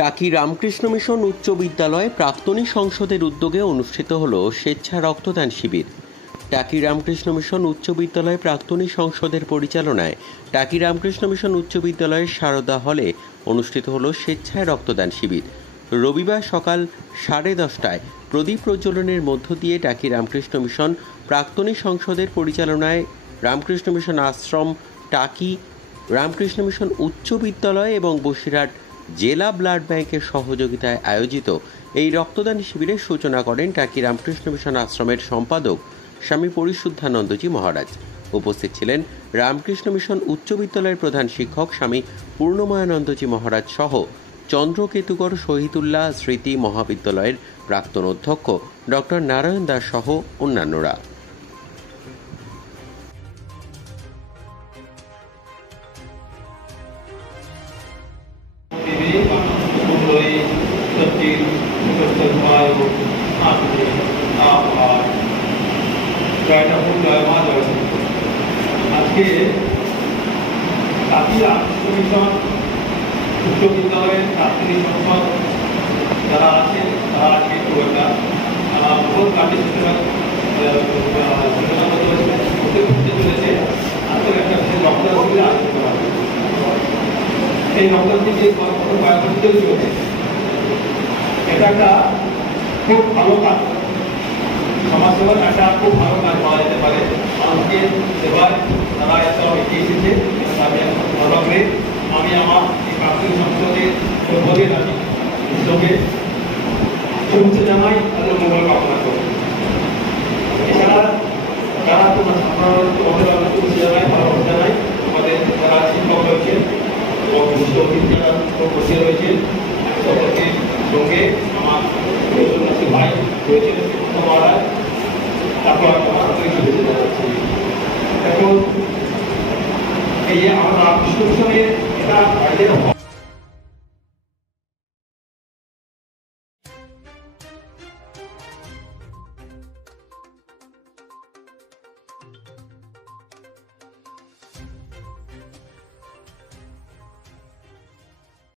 টাকি রামকৃষ্ণ মিশন উচ্চ বিদ্যালয়ে প্রাক্তনী সংসদের উদ্যোগে অনুষ্ঠিত হল স্বেচ্ছা রক্তদান শিবির। টাকি রামকৃষ্ণ মিশন উচ্চ বিদ্যালয় প্রাক্তনী সংসদের পরিচালনায় টাকি রামকৃষ্ণ মিশন উচ্চ বিদ্যালয়ের সারদা হলে অনুষ্ঠিত হল স্বেচ্ছায় রক্তদান শিবির। রবিবার সকাল 10:30টায় প্রদীপ প্রজ্বলনের মধ্য দিয়ে টাকি রামকৃষ্ণ মিশন প্রাক্তনী সংসদের পরিচালনায় রামকৃষ্ণ মিশন আশ্রম, টাকি রামকৃষ্ণ মিশন উচ্চ বিদ্যালয় এবং বসিরহাট জেলা ব্লাড ব্যাংকের সহযোগিতায় আয়োজিত এই রক্তদান শিবিরের সূচনা করেন টাকি রামকৃষ্ণ মিশন আশ্রমের সম্পাদক স্বামী পরিশুদ্ধানন্দজি মহারাজ। উপস্থিত ছিলেন রামকৃষ্ণ মিশন উচ্চ বিদ্যালয়ের প্রধান শিক্ষক স্বামী পূর্ণময়ানন্দজি মহারাজ সহ চন্দ্রকেতুগড় শহীদুল্লাহ স্মৃতি মহাবিদ্যালয়ের প্রাক্তন অধ্যক্ষ ডক্টর নারায়ণ দাস সহ অন্যান্যরা। আজকে টাকি রামকৃষ্ণ মিশন উচ্চ বিদ্যালয়ের প্রাক্তনী সংসদ যারা আছেন তারা আজকে খুব একটা বহু কাজের করতে চলেছে। আজকে একটা রক্তদান শিবির আয়োজন করা হবে। এই রক্তদান শিবির কয়েকদিন চলছে। এটা একটা খুব ভালো কাজ, সমাজসেবার একটা খুব ভালো কাজ বলা যেতে পারে। মানুষকে সেবায় তারা একটা এগিয়ে এসেছে। ভালো করে আমি আমার এই প্রাক্তনী সংসদের সর্বদের আছি উদ্যোগে শুভেচ্ছা জানাই, তাদের মঙ্গল কামনা করি। এছাড়া যারা তোমার সাধারণ শুভেচ্ছা জানাই, ভালোবাসা জানাই। আমাদের যারা শিক্ষক রয়েছেন এবং বিশিষ্ট অতিথি যারা বসে রয়েছেন সকলকে সঙ্গে আমার ভাই রয়েছেন মহারাজ, তারপর আমার শুভেচ্ছা জানাচ্ছি। এখন এই যে আমার রামকৃষ্ণ মিশনের এটা